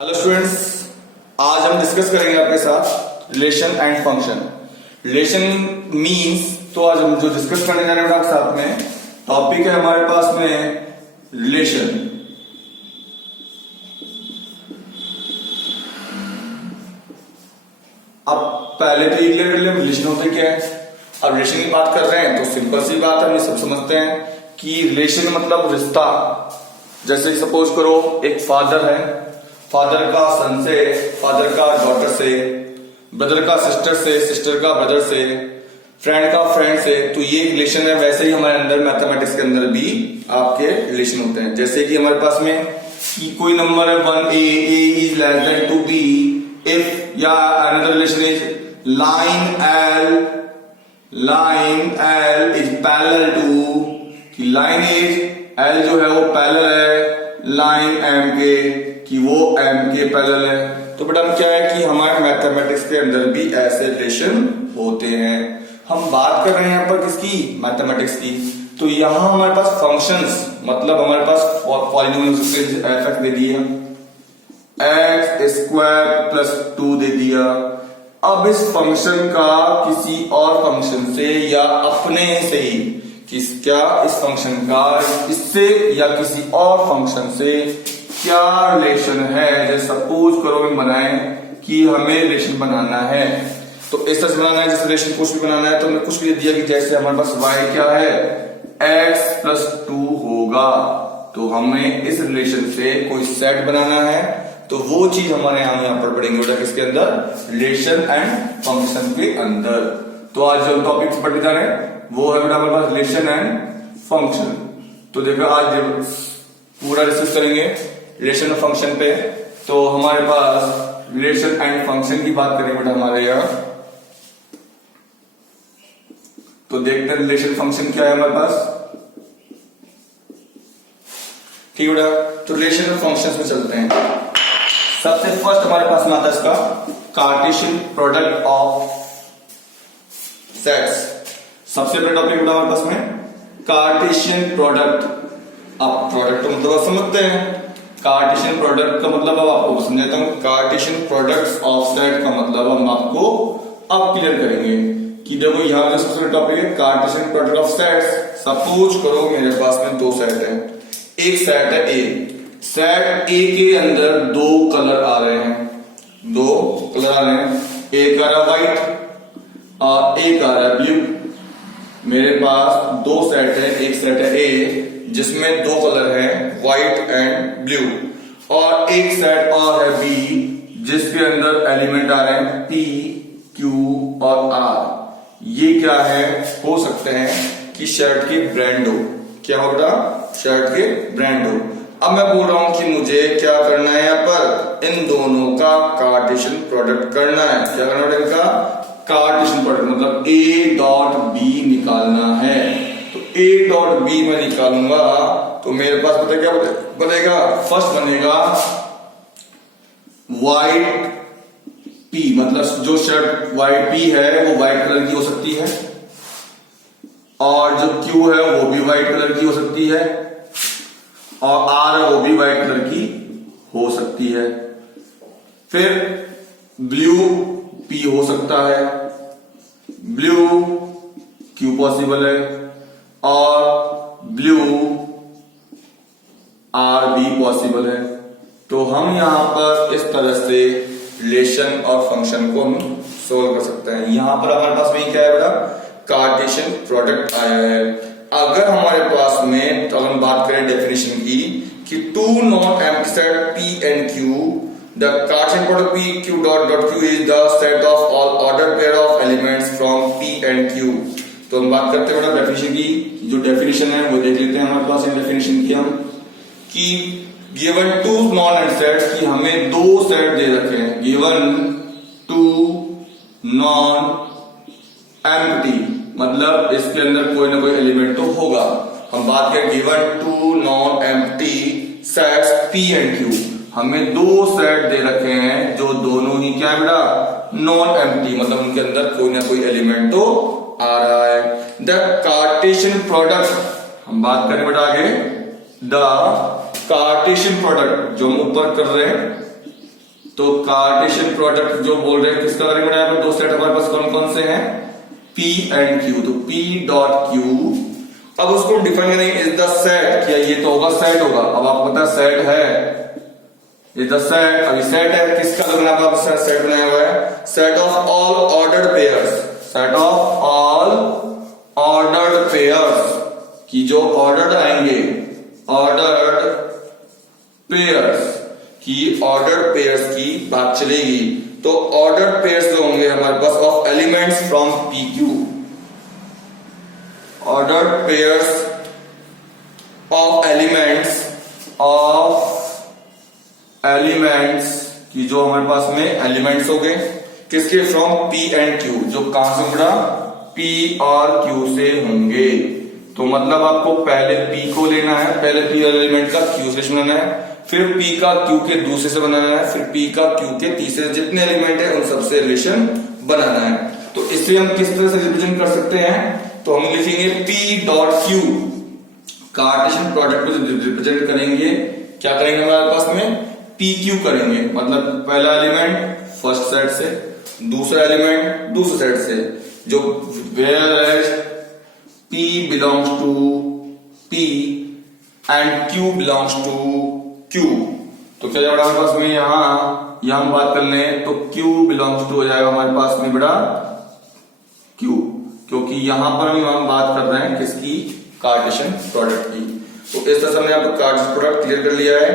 Hello students, आज हम discuss करेंगे आपके साथ relation and function. Relation means, तो आज हम जो डिस्कस करने जा रहे हैं आपके साथ में टॉपिक है हमारे पास में रिलेशन। अब पहले तो ये क्लियर कर लिया रिलेशन होते क्या है। अब रिलेशन की बात कर रहे हैं तो सिंपल सी बात है, हम ये सब समझते हैं कि रिलेशन मतलब रिश्ता। जैसे सपोज करो एक फादर है, फादर का सन से, फादर का डॉटर से, ब्रदर का सिस्टर से, सिस्टर का ब्रदर से, फ्रेंड का फ्रेंड से, तो ये रिलेशन है। वैसे ही हमारे अंदर मैथमेटिक्स के अंदर भी आपके रिलेशन होते हैं। जैसे कि हमारे पास में कि कोई नंबर है 1a, a is less than 2b if, या another relation is line L is parallel to, कि लाइन एज L जो है वो पैरेलल है लाइन M के, कि वो M के पैरेलल है। तो बेटा क्या है कि हमारे मैथमेटिक्स के अंदर भी ऐसे रिलेशन होते हैं। हम बात कर रहे हैं यहाँ पर किसकी, मैथमेटिक्स की। तो यहाँ हमारे पास फंक्शंस मतलब हमारे पास पॉलिनोमियल एफ दे दिया, एक्स स्क्वायर प्लस 2 दे दिया। अब इस फंक्शन का किसी और फंक्शन से या अपने से ही क्या इस फंक्शन का इससे या किसी और फंक्शन से क्या रिलेशन है। जैसे सपोज करो हम बनाएं कि हमें रिलेशन बनाना है, तो इस तरह से बनाना है। जैसे रिलेशन कुछ भी बनाना है तो हमने कुछ भी दिया कि जैसे हमारे पास y क्या है x प्लस 2 होगा, तो हमें इस रिलेशन से कोई सेट बनाना है। तो वो चीज हमारे यहाँ पर पढ़ेंगे बेटा किसके अंदर, रिलेशन एंड फंक्शन के अंदर। तो आज जो टॉपिक पढ़ने जा रहे हैं वो है बेटा हमारे पास रिलेशन एंड फंक्शन। तो देखो आज पूरा डिस्कस करेंगे रिलेशन और फंक्शन पे। तो हमारे पास रिलेशन एंड फंक्शन की बात करेंगे बेटा हमारे यहाँ, तो देखते हैं रिलेशन फंक्शन क्या है हमारे पास। ठीक है बेटा, तो रिलेशन और फंक्शन में चलते हैं। सबसे फर्स्ट हमारे पास में आता है इसका कार्टेशियन प्रोडक्ट ऑफ सेट्स। सबसे पहला टॉपिक बेटा हमारे पास में कार्टेशियन प्रोडक्ट। अब प्रोडक्ट का मतलब आप समझते हैं, कार्टेशियन प्रोडक्ट का मतलब अब आपको समझाता हूं। कार्टेशियन प्रोडक्ट्स ऑफ सेट का मतलब हम आपको अब क्लियर करेंगे कि देखो यहाँ जो सबसे टॉपिक है Cartesian product of sets. Suppose करो मेरे पास में दो सेट है, एक सेट है ए, सेट ए के अंदर दो कलर आ रहे हैं, दो कलर आ रहे हैं, एक आ रहा है व्हाइट और एक आ रहा है ब्लू। मेरे पास दो सेट है, एक सेट है ए जिसमें दो कलर हैं व्हाइट एंड ब्लू, और एक सेट और है बी जिसके अंदर एलिमेंट आ रहे हैं पी, क्यू और आर। ये क्या है, हो सकते हैं कि शर्ट के ब्रांड हो। क्या हो बेटा, शर्ट के ब्रांड हो। अब मैं बोल रहा हूं कि मुझे क्या करना है, यहाँ पर इन दोनों का कार्टेशियन प्रोडक्ट करना है। क्या करना है इनका कार्टेशियन प्रोडक्ट, मतलब ए डॉट बी निकालना है। तो ए डॉट बी में निकालूंगा तो मेरे पास पता क्या बनेगा, फर्स्ट बनेगा व्हाइट पी, मतलब जो शर्ट व्हाइट पी है वो व्हाइट कलर की हो सकती है, और जो क्यू है वो भी व्हाइट कलर की हो सकती है, और आर वो भी व्हाइट कलर की हो सकती है। फिर ब्लू पी हो सकता है, ब्लू क्यू पॉसिबल है, और ब्लू आर भी पॉसिबल है। तो हम यहां पर इस तरह से रिलेशन और फंक्शन को हम सोल्व कर सकते हैं। यहां पर हमारे पास में क्या है बेटा, कार्टेशियन प्रोडक्ट आया है। अगर हमारे पास में, तो अगर हम बात करें डेफिनेशन की, कि two non empty set P and Q, the Cartesian product P Q dot dot Q is the set of all order pair of elements from P and Q. तो हम बात करते हैं बेटा डेफिनेशन की। जो डेफिनेशन है वो देख लेते हैं हमारे पास। डेफिनेशन की हम कि given two non empty set, कि हमें दो सेट दे रखे हैं, गिवन टू नॉन एम्प्टी मतलब इसके अंदर कोई ना कोई एलिमेंट तो होगा। हम बात करें given two non empty sets P and Q, हमें दो सेट दे रखे हैं जो दोनों ही क्या है बेटा, नॉन एम्प्टी, मतलब उनके अंदर कोई ना कोई एलिमेंट तो आ रहा है। द कार्टेशियन प्रोडक्ट, हम बात करें बेटा आगे, द कार्टेशियन प्रोडक्ट जो हम ऊपर कर रहे हैं, तो कार्टेशियन प्रोडक्ट जो बोल रहे हैं किसका करेंगे यहाँ पर, दो सेट हमारे पास कौन कौन से हैं, P एंड Q। तो P डॉट Q, अब उसको डिफाइन करेंगे इज द सेट, क्या ये तो होगा सेट होगा, अब आपको पता है सेट है, इज द सेट, अभी सेट है किसका लगना है, आपका सेट बनाया हुआ है, set of all ordered pairs, set of all ordered pairs की जो ऑर्डर्ड आएंगे, ऑर्डर्ड पेयर्स की, ऑर्डर्ड पेयर्स की बात चलेगी, तो ऑर्डर्ड पेयर्स जो होंगे हमारे पास of elements from PQ, ordered pairs of elements, of elements की जो हमारे पास में एलिमेंट्स हो गए किसके, फ्रॉम P एंड Q, जो कहां से जुड़ा, P और Q से होंगे। तो मतलब आपको पहले P को लेना है, पहले P एलिमेंट का Q से बनाना है, फिर P का Q के दूसरे से बनाना है, फिर P का Q के तीसरे, जितने एलिमेंट है उन सबसे रिलेशन बनाना है। तो इसे हम किस तरह से रिप्रेजेंट कर सकते हैं, तो हम लिखेंगे P dot Q, Cartesian product को रिप्रेजेंट करेंगे, क्या करेंगे हमारे पास में, PQ करेंगे, मतलब पहला एलिमेंट फर्स्ट सेट से, दूसरा एलिमेंट दूसरे सेट से, जो whereas P belongs to P and Q belongs to Q। तो क्या जाएगा हमारे पास में, यहां हम बात कर लें तो Q belongs to हो जाएगा हमारे पास में बेटा Q, क्योंकि यहां पर हम बात कर रहे हैं किसकी, कार्टेशियन प्रोडक्ट की। तो इस तरह से हमने आपको कार्टेशियन प्रोडक्ट क्लियर कर लिया है,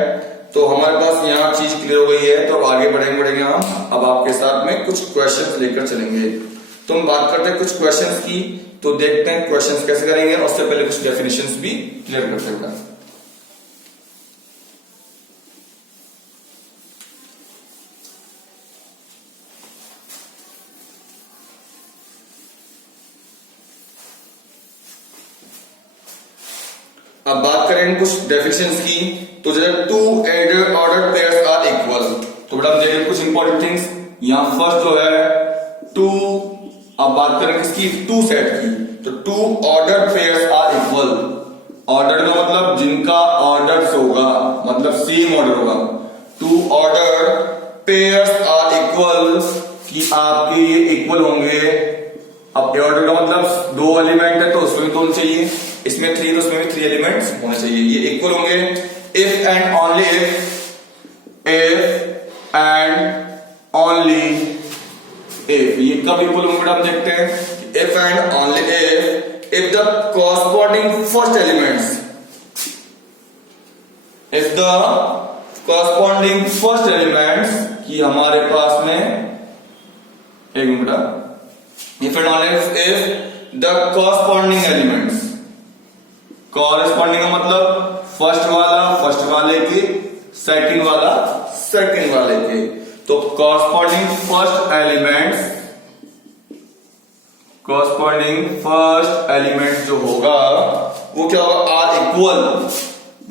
तो हमारे पास यहाँ चीज क्लियर हो गई है। तो अब आगे बढ़ेंगे हम, अब आपके साथ में कुछ क्वेश्चंस लेकर चलेंगे। तो हम बात करते हैं कुछ क्वेश्चंस की, तो देखते हैं क्वेश्चंस कैसे करेंगे, और उससे पहले कुछ डेफिनेशंस भी क्लियर करते हैं। अब बात करेंगे कुछ डेफिनेशंस की, तो जैसे two ordered pairs are equal, तो बेटा हम देखेंगे कुछ इंपॉर्टेंट थिंग्स। यहां फर्स्ट जो है टू, अब बात करेंगे किसकी, टू सेट की, तो two ordered pairs are equal, order का मतलब जिनका ऑर्डर होगा, मतलब सेम ऑर्डर होगा, two order pairs are equal, कि आपके ये इक्वल होंगे। अब ऑर्डर का मतलब दो एलिमेंट है तो उसमें दोनों चाहिए, इसमें थ्री तो उसमें भी थ्री एलिमेंट्स होने चाहिए, ये इक्वल होंगे if and only if and only if. ये कब इक्वल होंगे हम देखते हैं, if and only if the corresponding first elements, if the corresponding first elements की हमारे पास में, एक minute, if and only if the corresponding elements, corresponding का मतलब फर्स्ट वाले के, सेकंड वाला सेकंड वाले के, तो कॉरस्पॉन्डिंग फर्स्ट एलिमेंट जो होगा वो क्या होगा, आर इक्वल,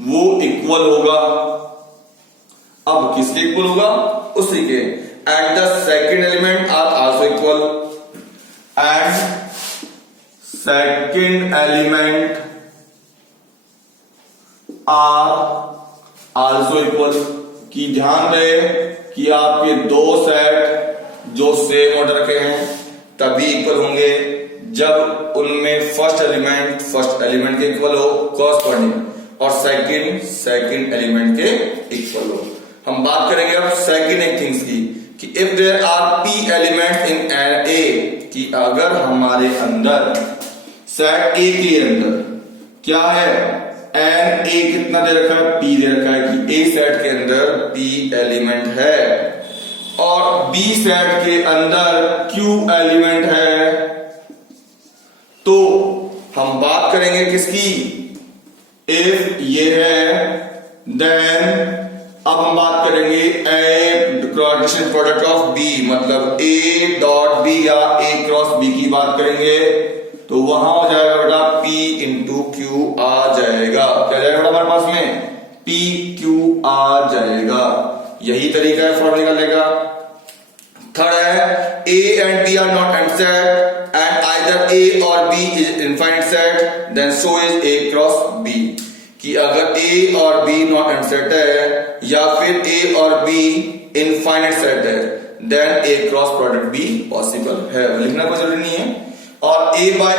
वो इक्वल होगा। अब किसके इक्वल होगा, उसी के, and the second element are also equal, and second element are also equal, की ध्यान रहे कि आपके दो सेट जो सेम ऑर्डर के हैं तभी इक्वल होंगे जब उनमें फर्स्ट एलिमेंट के इक्वल हो कॉरस्पॉन्डिंग, और सेकंड एलिमेंट के इक्वल हो। हम बात करेंगे अब सेकंड थिंग्स की, कि if there are p elements in A, कि अगर हमारे अंदर सेट ए के अंदर क्या है, एन ए कितना दे रखा है, p दे रखा है, कि ए सेट के अंदर p एलिमेंट है और b सेट के अंदर q एलिमेंट है, तो हम बात करेंगे किसकी, इफ ये है देन अब हम बात करेंगे ए कार्टेशियन प्रोडक्ट ऑफ b, मतलब a डॉट b या a क्रॉस b की बात करेंगे, तो वहां हो जाएगा बेटा p इंटू क्यू आ जाएगा। क्या जाएगा बेटा हमारे पास में, p q आ जाएगा। यही तरीका है फॉर्मूला निकालने का। थर्ड है a and b are not and set and either a और b is infinite set then so is a cross b, कि अगर a और b नॉट एंड सेट है या फिर a और b इनफाइनाइट सेट है, देन ए क्रॉस प्रोडक्ट भी पॉसिबल है। लिखना कोई जरूरी नहीं है। और ए बाय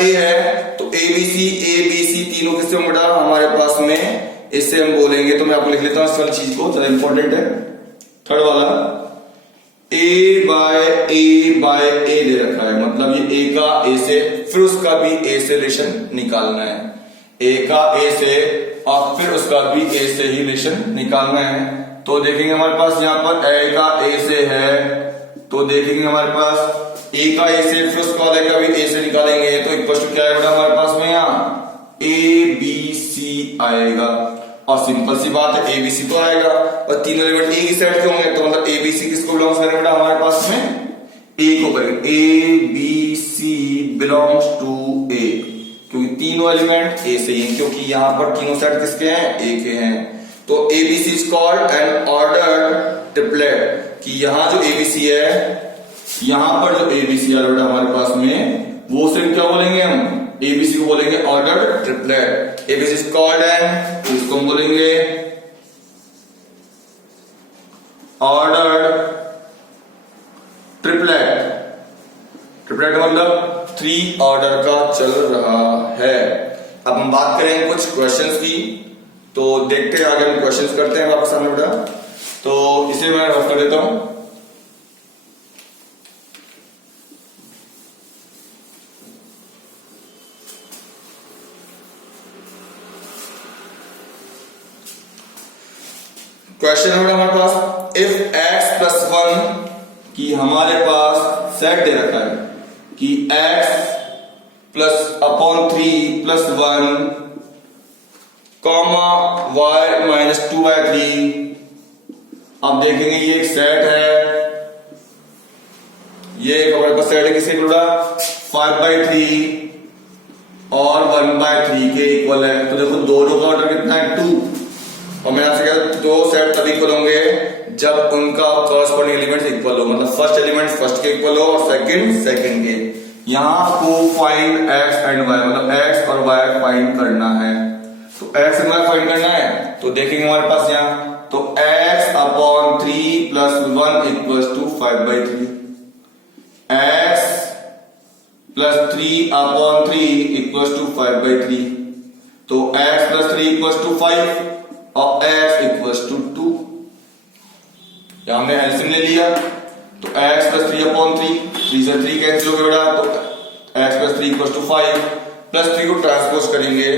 ए है तो ए बी सी तीनों किससे होंगे बेटा हमारे पास में, इससे हम बोलेंगे। तो मैं आपको लिख लेता हूं इस वाली चीज को, ज्यादा इंपॉर्टेंट है। थर्ड वाला ए बाय ए दे रखा है, मतलब ये ए का ए से, फिर उसका भी ए से रिलेशन निकालना है। ए का ए से और फिर उसका भी ए से ही रिलेशन निकालना है। तो देखेंगे हमारे पास यहाँ पर ए का ए से है, तो देखेंगे हमारे पास ए का ए से फिर उसका वाले का भी ए से निकालेंगे, तो इक्वल टू क्या आएगा हमारे पास में यहाँ ए बी सी आएगा। और सिंपल सी बात है, ए बी सी तो आएगा और तीनों एलिमेंट ए की सेट के होंगे, तो मतलब ए बी सी किसको बिलोंग्स करेंगे बेटा हमारे पास में, ए को करेंगे। A B C belongs to A, क्योंकि तीनों एलिमेंट ए से ही हैं, क्योंकि यहाँ पर तीनों सेट किसके हैं, ए के हैं। तो A B C is called an ordered triplet, कि यहाँ जो ए बी सी है, यहाँ पर जो ए बी सी है बेटा हमारे पास में, वो सिर्फ क्या बोलेंगे हम, एबीसी को बोलेंगे ordered triplet. ABC is called N, इसको हम बोलेंगे ऑर्डर्ड ट्रिपलेट। ट्रिपलेट मतलब 3 ऑर्डर का चल रहा है। अब हम बात करेंगे कुछ क्वेश्चंस की, तो देखते हैं आगे हम क्वेश्चंस करते हैं वापस सामने बेटा। तो इसे मैं रफ कर देता हूं। क्वेश्चन है हमारे पास, इफ x प्लस 1, कि हमारे पास सेट दे रखा है कि x plus upon 3 plus 1 comma y minus 2/3। अब देखेंगे ये एक सेट है, ये एक हमारे पास सेट है किसी का 5/3 और 1/3 के इक्वल है। तो देखो दोनों का ऑर्डर कितना है 2, और मैंने आपसे कहा दो सेट तभी इक्वल होंगे जब उनका कॉरस्पॉन्डिंग एलिमेंट इक्वल हो, मतलब फर्स्ट एलिमेंट फर्स्ट के इक्वल हो और सेकंड सेकंड के। यहां आपको फाइंड x एंड y, मतलब x और y फाइंड करना है। तो x एंड y फाइंड करना है, तो देखेंगे हमारे पास यहां, तो x upon 3 plus 1 equals to 5/3, x plus 3 upon 3 equals to 5/3। तो x प्लस 3 इक्वल्स टू 5 और x इक्वल्स टू 2। यहां हमने एलसीएम ले लिया, तो x प्लस 3 अपॉन 3 से 3 कैंसिल हो गया बेटा, तो x plus 3 equals to 5 plus 3 को ट्रांसपोज करेंगे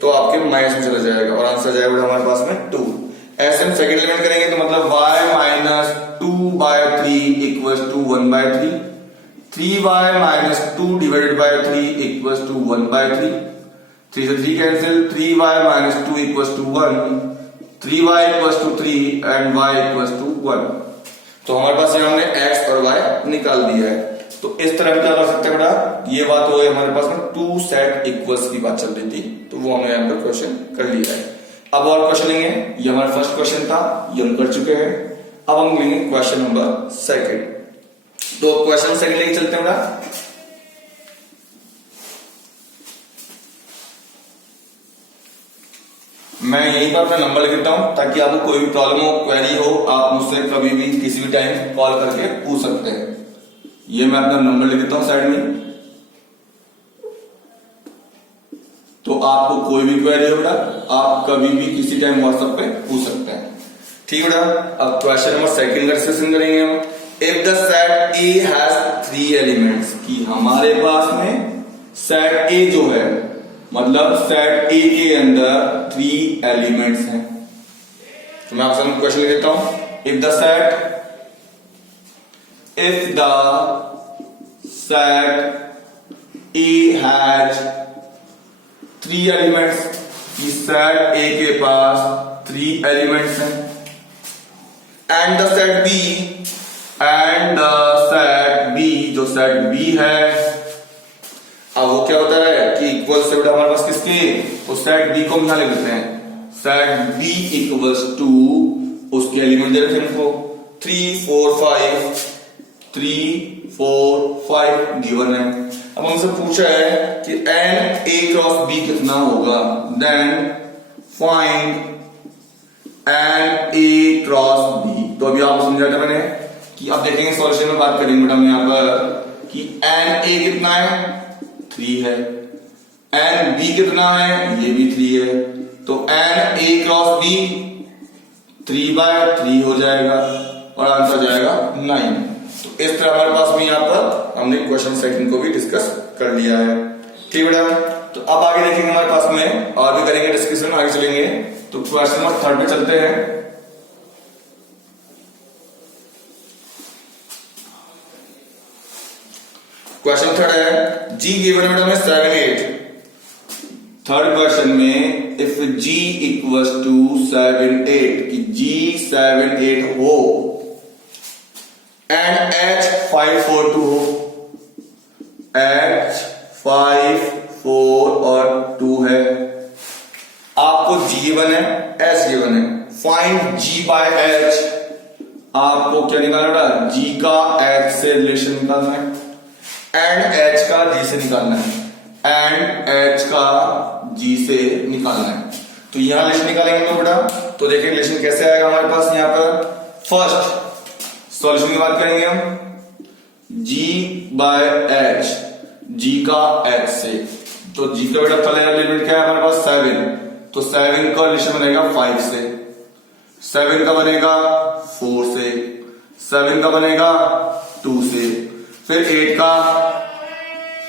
तो आपके माइनस में चला जाएगा और आंसर जाएगा बेटा हमारे पास में 2। ऐसे हम सेकंड एलिमेंट करेंगे तो मतलब y minus 2/3 equals to 1/3, 3y minus 2 divided by 3 equals to 1/3, 3 से 3 cancel, 3y minus 2 equals to 1, 3y equals to 3 and y equals to 1। तो हमारे पास यहाँ हमने x और y निकाल दिया है। तो इस तरह हम क्या कर सकते हैं बेटा, ये बात हो गई हमारे पास में 2 सेट इक्वल्स की बात चल रही थी, तो वो हमने यहाँ पर क्वेश्चन कर लिया है। अब और क्वेश्चन लेंगे, ये हमारा फर्स्ट क्वेश्चन था, ये हम कर चुके हैं। अब हम लेंगे क्वेश्चन नंबर सेकंड। तो क्वेश्चन सेकंड लेके चलते हैं बेटा। मैं यहीं पर अपना नंबर लिख देता हूं ताकि आपको कोई भी प्रॉब्लम हो, क्वेरी हो, आप मुझसे कभी भी किसी भी टाइम कॉल करके पूछ सकते हैं। ये मैं अपना नंबर लिख देता हूं साइड में, तो आपको कोई भी क्वेरी हो बेटा आप कभी भी किसी टाइम व्हाट्सएप पे पूछ सकते हैं। ठीक है बेटा। अब क्वेश्चन नंबर सेकंड का डिस्कशन करेंगे हम। If the set A has 3 elements, कि हमारे पास में सेट ए जो है, मतलब सेट ए के अंदर 3 एलिमेंट्स हैं। तो मैं आपसे क्वेश्चन लिख देता हूं, if the set A has 3 elements, कि सेट ए के पास 3 एलिमेंट्स हैं, एंड द सेट बी जो सेट बी है, अब वो क्या होता है कि इक्वल से बेटा हमारे पास किसके, तो सेट बी को हम यहां लिख देते हैं, सेट बी इक्वल्स टू उसके एलिमेंट दे रखे हमको 3 4 5, 3 4 5 गिवन है। अब हमसे पूछा है कि एन ए क्रॉस बी कितना होगा, then find n A cross B. तो अभी आपको समझाया था मैंने कि अब देखेंगे सॉल्यूशन में बात करेंगे बेटा हम यहाँ पर कि एन ए कितना है 3 है, एन बी कितना है ये भी 3 है, तो एन ए क्रॉस बी 3/3 हो जाएगा और आंसर जाएगा 9। तो इस तरह हमारे पास में यहाँ पर हमने क्वेश्चन सेकंड को भी डिस्कस कर लिया है। ठीक बेटा, तो अब आगे देखेंगे हमारे पास में और भी करेंगे डिस्कशन, आगे चलेंगे। तो क्वेश्चन नंबर 3 पे चलते हैं। क्वेश्चन 3 है जी गिवन बेटा में 7 8। थर्ड क्वेश्चन में इफ g इक्वल्स टू 7 8 कि g 7 8 हो एंड h 5 4 2 हो, h 5 4 और 2 है, आपको g गिवन है h गिवन है, फाइंड g बाय h। आपको क्या निकालना बेटा g का h से रिलेशन निकालना है एंड h का g से निकालना है, एंड h का g से निकालना है। तो यहां रिलेशन निकालेंगे तो बेटा, तो देखिए रिलेशन कैसे आएगा हमारे पास यहाँ पर। फर्स्ट सॉल्यूशन की बात करेंगे हम, g बाय h, g का h से, तो g का बेटा पहले एलिमेंट क्या है हमारे पास 7, तो 7 का रिलेशन बनेगा 5 से, 7 का बनेगा 4 से, 7 का बनेगा 2 से, फिर 8 का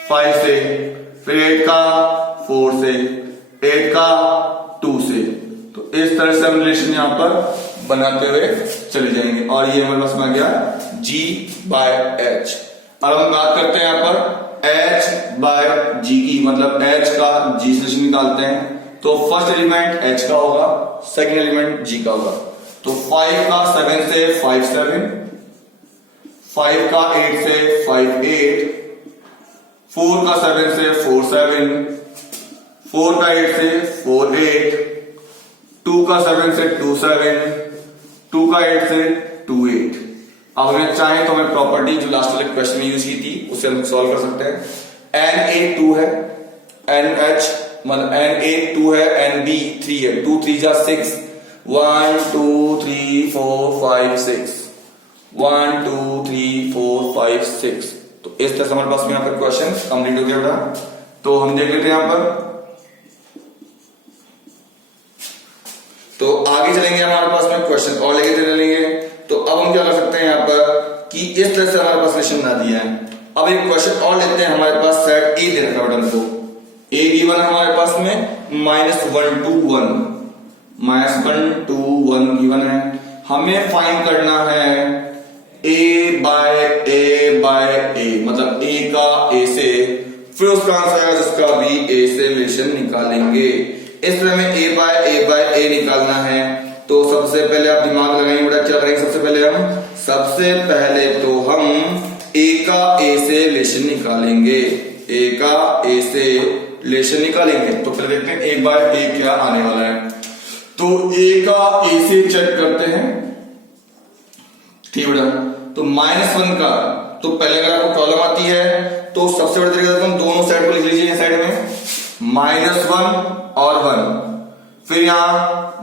5 से, फिर 8 का 4 से, 8 का 2 से। तो इस तरह से हम रिलेशन यहां पर बनाते हुए चले जाएंगे और ये हमारे पास में आ गया g बाय h। अब हम बात करते हैं यहां पर h बाय g की, मतलब h का g से रिलेशन निकालते हैं। तो फर्स्ट एलिमेंट h का होगा, सेकंड एलिमेंट g का होगा। तो 5 का 7 से 5 7, 5 का 8 से 5 8, 4 का 7 से 4 7, 4 का 8 से 4 8, 2 का 7 से 2 7, 2 का 8 से 2 8। अब हमें चाहे तो हमें प्रॉपर्टी जो लास्ट वाले क्वेश्चन में यूज की थी उसे हम सॉल्व कर सकते हैं। एन ए 2 है, एन एच मतलब एन ए 2 है, एन बी 3 है, 2 3 जा 6, 1 2 3 4 5 6, 1 2 3 4 5 6। तो इस तरह से हमारे पास में यहाँ पर क्वेश्चन कंप्लीट हो गया बेटा। तो हम देख लेते हैं यहां पर, तो आगे चलेंगे हमारे पास में क्वेश्चन और लेके चलेंगे। तो अब हम क्या कर सकते हैं यहाँ पर कि इस तरह से हमारे पास रिलेशन ना दिया है। अब एक क्वेश्चन और लेते हैं, हमारे पास सेट ए दे रखा बेटा हमको, ए गिवन हमारे पास में -1 to 1, -1 to 1 गिवन है। हमें फाइंड करना है a बाय a, मतलब a का a से, फिर उसका आंसर आएगा जिसका भी a से रिलेशन निकालेंगे। इस तरह में a बाय a निकालना है। तो सबसे पहले आप दिमाग लगाएंगे बेटा, क्या करेंगे सबसे पहले तो हम a का a से रिलेशन निकालेंगे, a का a से रिलेशन निकालेंगे। तो पहले देखते हैं a बाय a क्या आने वाला है। तो a का a से चेक करते हैं, ठीक बेटा। तो -1 का, तो पहले अगर आपको प्रॉब्लम आती है तो सबसे बड़े तरीके से तुम दोनों साइड को लिख लीजिए, साइड में -1 और 1, फिर यहां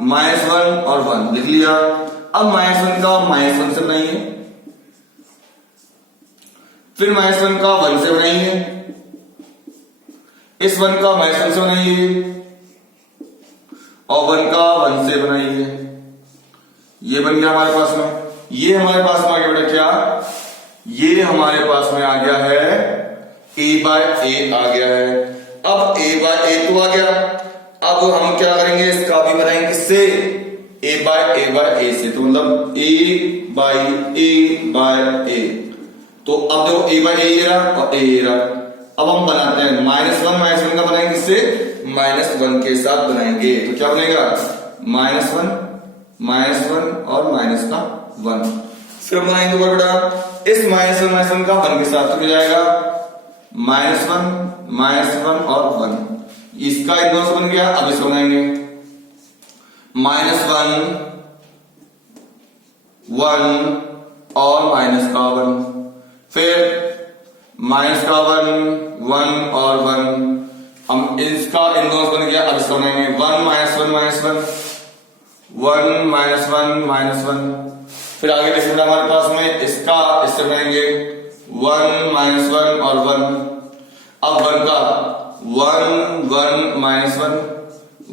-1 और 1 लिख लिया। अब -1 का -1 से बनाइए, फिर -1 का 1 से बनाइए, इस 1 का -1 से बनाइए और 1 का 1 से बनाइए। ये बन गया हमारे पास में। ये हमारे पास में आ गया बेटा क्या, ये हमारे पास में आ गया है a बाय a आ गया है। अब a बाय a तो आ गया, अब हम क्या करेंगे इसका भी बनाएंगे किससे, a बाय a से, तो मतलब a बाय a। तो अब देखो a बाय a ये रहा और a ये रहा। अब हम बनाते हैं -1 का बनाएंगे किससे, -1 के साथ बनाएंगे। तो क्या बनेगा -1 और माइनस का 1, फिर हम बनाएंगे दोबारा बेटा इस -1 का 1 के साथ हो जाएगा -1 और 1, इसका इनवर्स बन गया। अब इसको बनाएंगे -1 और माइनस का 1, फिर माइनस का 1 और 1, हम इसका इनवर्स बन गया। अब इसको बनाएंगे 1 -1 -1, 1 -1 -1, फिर आगे देखिए बेटा हमारे पास में इसका इससे बनाएंगे 1 माइनस 1 और 1। अब 1 का 1 1 माइनस 1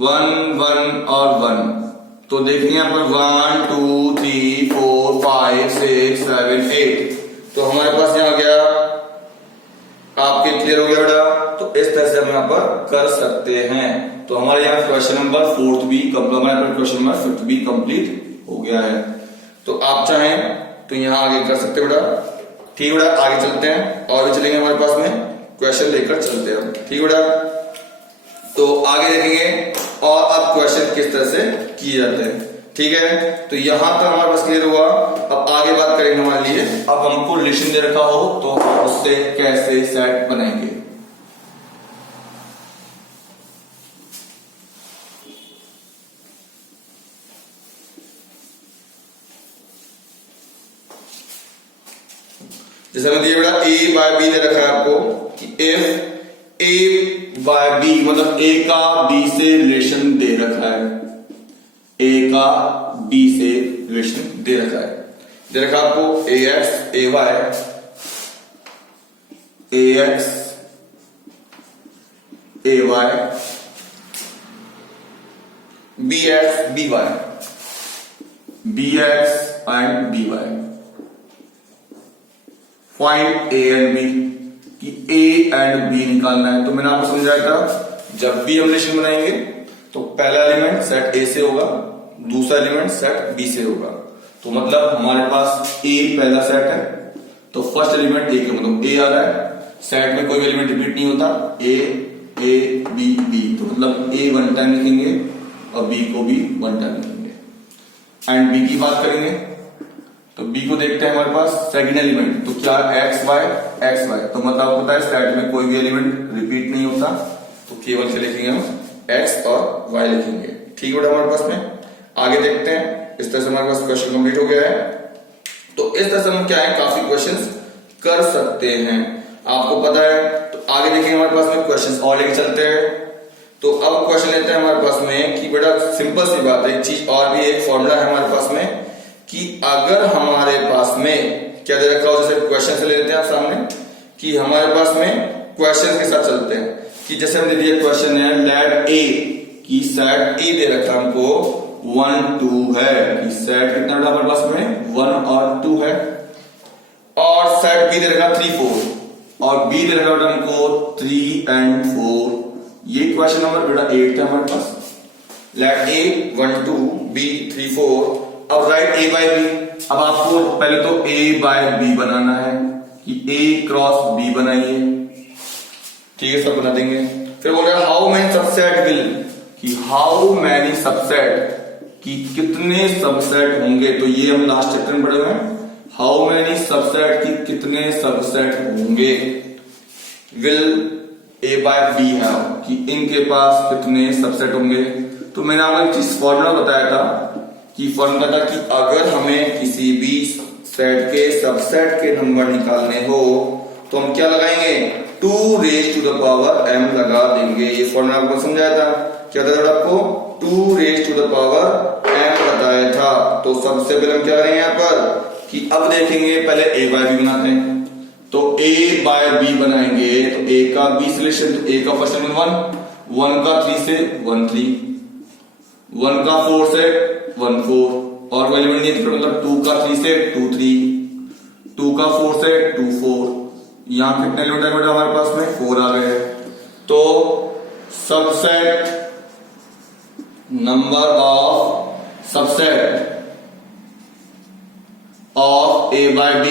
1 1 और 1। तो देखिए यहाँ पर 1 2 3 4 5 6 7 8। तो हमारे पास यहाँ गया, आपके क्लियर हो गया बेटा। तो इस तरह से हम यहाँ पर कर सकते हैं। तो हमारे यहाँ क्वेश्चन नंबर 4 भी कंप्लीट, क्वेश्चन नंबर 5 भी कंप्लीट हो गया है। तो आप चाहें तो यहाँ आगे कर सकते हो बेटा। ठीक है बेटा, आगे चलते हैं और भी चलेंगे, हमारे पास में क्वेश्चन लेकर चलते हैं। ठीक है बेटा, तो आगे देखेंगे और अब क्वेश्चन किस तरह से किए जाते हैं। ठीक है, तो यहां तक हमारे पास क्लियर हुआ। अब आगे बात करेंगे हमारे लिए, अब हमको रिलेशन दे रखा हो तो उससे कैसे सेट बनाएंगे। जैसे मैंने दिया बेटा a बाय b दे रखा है आपको कि इफ a बाय b, मतलब a का b से रिलेशन दे रखा है, a का b से रिलेशन दे रखा है। दे रखा आपको ax ay ax ay bx by bx and by। Find a and b, कि a एंड b निकालना है। तो मैंने आपको समझाया था, जब भी हम रिलेशन बनाएंगे तो पहला एलिमेंट सेट a से होगा, दूसरा एलिमेंट सेट b से होगा। तो मतलब हमारे पास a पहला सेट है, तो फर्स्ट एलिमेंट a का मतलब a आ रहा है। सेट में कोई भी एलिमेंट रिपीट नहीं होता, a b b, तो मतलब a 1 टाइम लिखेंगे और b को भी 1 टाइम लिखेंगे। एंड b की बात करेंगे तो b को देखते हैं हमारे पास सेकंड एलिमेंट, तो क्या x y, तो मतलब आपको पता है सेट में कोई भी एलिमेंट रिपीट नहीं होता, तो केवल से लिखेंगे हम x और y लिखेंगे। ठीक है बेटा, हमारे पास में आगे देखते हैं। इस तरह से हमारे पास क्वेश्चन कंप्लीट हो गया है। तो इस तरह से हम क्या है, काफी क्वेश्चंस कर सकते हैं, आपको पता है। तो आगे देखेंगे हमारे पास में क्वेश्चंस और लेके चलते हैं। तो अब क्वेश्चन लेते हैं हमारे पास में कि बेटा सिंपल सी बात है, एक चीज और भी, एक फॉर्मूला है हमारे पास में कि अगर हमारे पास में क्या दे रखा हो, जैसे क्वेश्चन से ले लेते हैं आप सामने, कि हमारे पास में क्वेश्चन के साथ चलते हैं। कि जैसे हमने दिया क्वेश्चन है लेट ए, कि सेट ए दे रखा हमको 1 2 है, कि सेट कितना बेटा हमारे पास में 1 और 2 है। और सेट बी दे रखा 3 4, और बी दे रखा बेटा हमको 3 एंड 4। ये क्वेश्चन नंबर बेटा 8 है हमारे पास। लेट ए 1 2 बी 3 4। अब राइट a बाय b। अब आपको पहले तो a बाय b बनाना है, कि a क्रॉस b बनाइए। ठीक है, सब बना देंगे। फिर बोल रहा है हाउ मैनी सबसेट विल, कि हाउ मैनी सबसेट, कि कितने सबसेट होंगे। तो ये हम लास्ट चैप्टर में पढ़े हुए हैं, हाउ मैनी सबसेट, कि कितने सबसेट होंगे। विल a बाय b है, कि इनके पास कितने सबसेट होंगे। तो मैंने आपको एक चीज फॉर्मूला बताया था, कि फॉर्मूला था कि अगर हमें किसी भी सेट के सबसेट के नंबर निकालने हो तो हम क्या लगाएंगे, 2 raise to the power m लगा देंगे। ये फॉर्मूला आपको समझाया था, क्या था आपको 2 raise to the power m बताया था। तो सबसे पहले हम क्या करेंगे यहाँ पर, कि अब देखेंगे पहले a बाय b बनाते हैं। तो a बाय b बनाएंगे, तो a का b से रिलेशन, तो a का फर्स्ट एलिमेंट 1 का 3 से 1 3, 1 का 4 से 1 4, और कोई एलिमेंट नहीं, मतलब 2 का 3 से 2 3, 2 का 4 से 2 4। यहां कितने एलिमेंट है बेटा हमारे पास में 4 आ गए। तो subset number of subset of a by b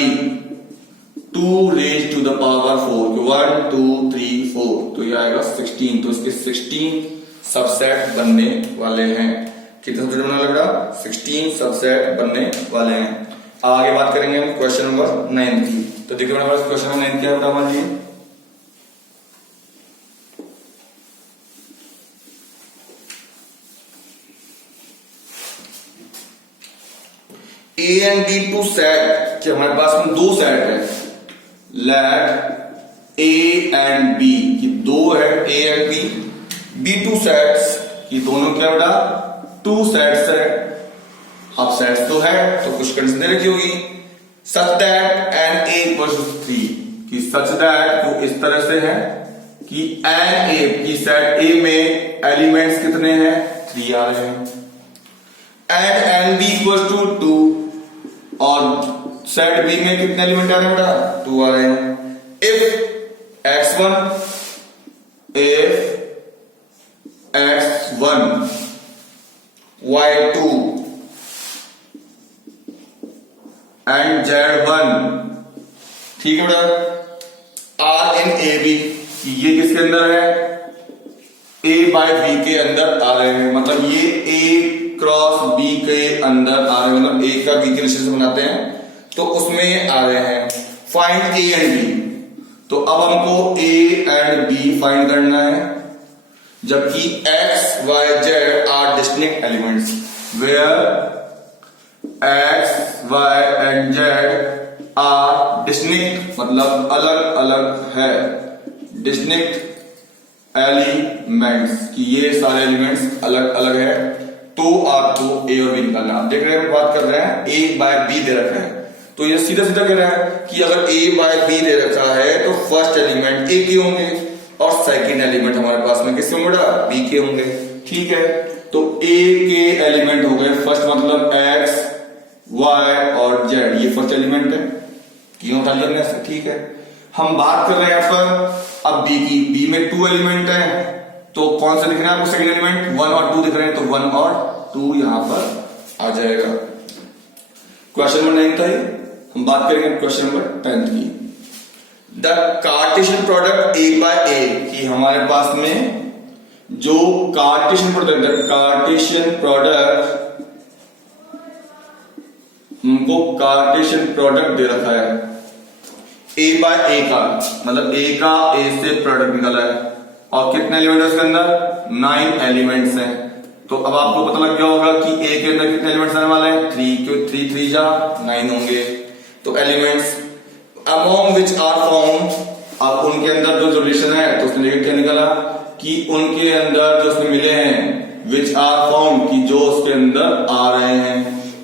2 raise to the power 4, 1 2 3 4, तो ये आएगा 16। तो इसके 16 सबसेट बनने वाले हैं। कितना सबसेट बनने लग रहा, 16 सबसेट बनने वाले हैं। आगे बात करेंगे हम क्वेश्चन नंबर 9 की। तो देखिए हमारे क्वेश्चन नंबर 9 क्या है हमारे लिए, A and B two set, कि हमारे पास में 2 सेट है, लेट ए एंड बी, कि 2 है A and B, be two sets, कि दोनों क्या बेटा 2 सेट्स है। अब सेट्स तो है तो कुछ कंडीशन दे रखी होगी, such that n A equals to 3, कि सच दैट तो इस तरह से है कि एन ए की सेट ए में एलिमेंट्स कितने हैं, 3 आ रहे हैं, and n B equals to 2, और सेट बी में कितने एलिमेंट आ रहे हैं बेटा, 2 आ रहे हैं। If x1 y2 and z1, ठीक है बेटा, आर इन ए बी, ये किसके अंदर है, ए बाय बी के अंदर आ रहे हैं, मतलब ये ए क्रॉस बी के अंदर आ रहे हैं, मतलब ए का बी के रिलेशन बनाते हैं तो उसमें आ रहे हैं। फाइंड ए एंड बी, तो अब हमको ए एंड बी फाइंड करना है, जबकि x y z are distinct elements, where x y and z are distinct मतलब अलग अलग है, डिस्टिंक्ट एलिमेंट्स, कि ये सारे एलिमेंट्स अलग अलग है, तो आपको ए और बी निकालना। आप देख रहे हैं बात कर रहे हैं ए बाय बी दे रखा है, तो ये सीधा सीधा कह रहा है कि अगर ए बाय बी दे रखा है तो फर्स्ट एलिमेंट ए के होंगे और सेकंड एलिमेंट हमारे पास में किसके होंगे, बी के होंगे, ठीक है। तो ए के एलिमेंट हो गए फर्स्ट, मतलब एक्स वाई और जेड, ये फर्स्ट एलिमेंट है, क्यों उठा लिया ऐसे, ठीक है। हम बात कर रहे हैं यहां पर अब बी की, बी में 2 एलिमेंट है, तो कौन सा दिख रहा है आपको सेकंड एलिमेंट, 1 और 2 दिख रहे हैं, तो 1 और 2 यहां पर आ जाएगा। क्वेश्चन नंबर 9 था ये, हम बात करेंगे क्वेश्चन नंबर 10 की। The Cartesian product A by A, कि हमारे पास में जो कार्टेशियन प्रोडक्ट, कार्टेशियन प्रोडक्ट हमको कार्टेशियन प्रोडक्ट दे रखा है ए बाय ए का, मतलब ए का ए से प्रोडक्ट निकाला है, और कितने एलिमेंट है उसके अंदर, 9 एलिमेंट्स हैं। तो अब आपको पता लग गया होगा कि ए के अंदर कितने एलिमेंट्स आने वाले हैं, 3, क्यों 3 3 जा 9 होंगे। तो elements among which are found, अब उनके अंदर जो रिलेशन है तो उसने क्या निकाला कि उनके अंदर जो उसमें मिले हैं, विच आर फाउंड, कि जो उसके अंदर आ रहे हैं,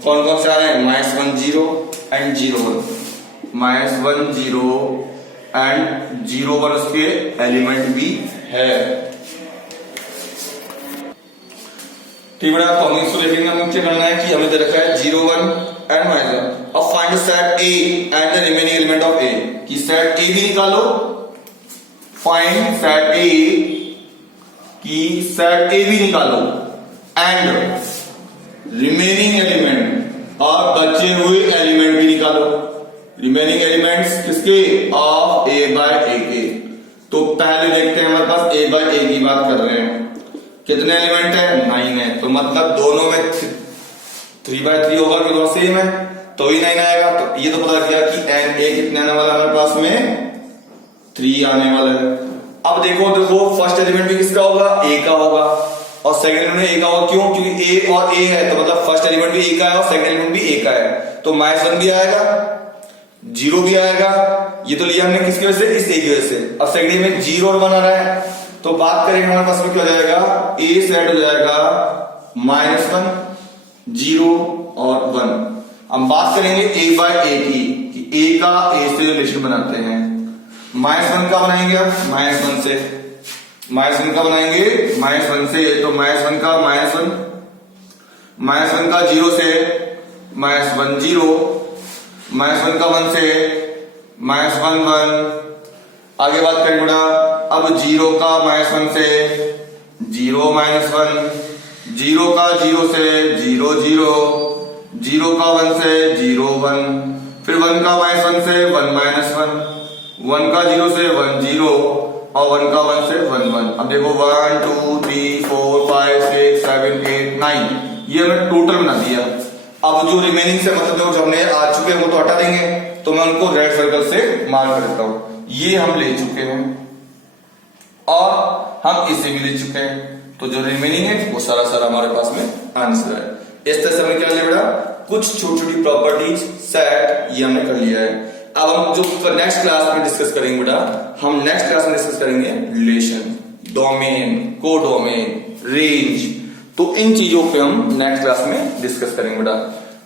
कौन कौन से आ रहे हैं, -1 0 एंड 0 1, -1 0 एंड 0 1 उसके एलिमेंट भी है, ठीक है। तो हम इसको देखेंगे, हमें क्या करना है कि हमें दे रखा है 0 1 एंड -1, अब find set A and the remaining element of A, कि सेट ए भी निकालो, फाइंड सेट ए, कि सेट ए भी निकालो, एंड रिमेनिंग एलिमेंट, और बचे हुए एलिमेंट भी निकालो, रिमेनिंग एलिमेंट्स किसके, ऑफ ए बाय ए के। तो पहले देखते हैं, हमारे पास ए बाय ए की बात कर रहे हैं, कितने एलिमेंट है, 9 है, तो मतलब दोनों में 3 बाय 3 होगा कि दोनों सेम है, तो ही 9 आएगा। तो ये तो पता लग गया कि एन ए कितने आने वाला है हमारे पास में, 3 आने वाला है। अब देखो फर्स्ट एलिमेंट भी किसका होगा, ए का होगा, और सेकंड एलिमेंट ए का होगा, क्यों, क्योंकि ए और ए है, तो मतलब फर्स्ट एलिमेंट भी ए का है और सेकंड एलिमेंट भी ए का है, तो -1 भी आएगा, 0 भी आएगा, ये तो लिया हमने किसकी वजह से, इस ए की वजह से। अब सेकंड एलिमेंट 0 और 1 आ रहा है, तो बात करेंगे हमारे पास में क्या हो जाएगा, ए सेट हो जाएगा -1 0 और 1। हम बात करेंगे ए बाय ए की, कि ए का ए से रिलेशन बनाते हैं, -1 का बनाएंगे, अब -1 से, -1 का बनाएंगे -1 से, तो -1 का -1, -1 का 0 से -1 0, -1 का 1 से -1 1, आगे बात करें बेटा, अब 0 का -1 से 0 -1, 0 का 0 से 0 0, 0 का 1 से 0 1, फिर 1 का -1 से 1 -1, 1 का 0 से 1 0, और 1 का 1 से 1 1। अब देखो 1 2 3 4 5 6 7 8 9, ये हमने टोटल बना दिया। अब जो रिमेनिंग से मतलब जो हमने आ चुके हैं वो तो हटा देंगे, तो मैं उनको रेड सर्कल से मार्क कर देता हूं, ये हम ले चुके हैं और हम इसे भी ले चुके हैं, तो जो रिमेनिंग है वो सारा हमारे पास में आंसर है। इस तरह से हमने क्या लिया बेटा, कुछ छोटी छोटी प्रॉपर्टीज सेट ये हमने कर लिया है। अब हम जो नेक्स्ट क्लास में डिस्कस करेंगे बेटा, हम नेक्स्ट क्लास में डिस्कस करेंगे रिलेशन, डोमेन, कोडोमेन, रेंज, तो इन चीजों पे हम नेक्स्ट क्लास में डिस्कस करेंगे बेटा।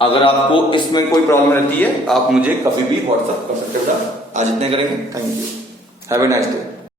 अगर आपको इसमें कोई प्रॉब्लम रहती है आप मुझे कभी भी व्हाट्सएप कर सकते हो बेटा। आज इतने करेंगे। Thank you. Have a nice day.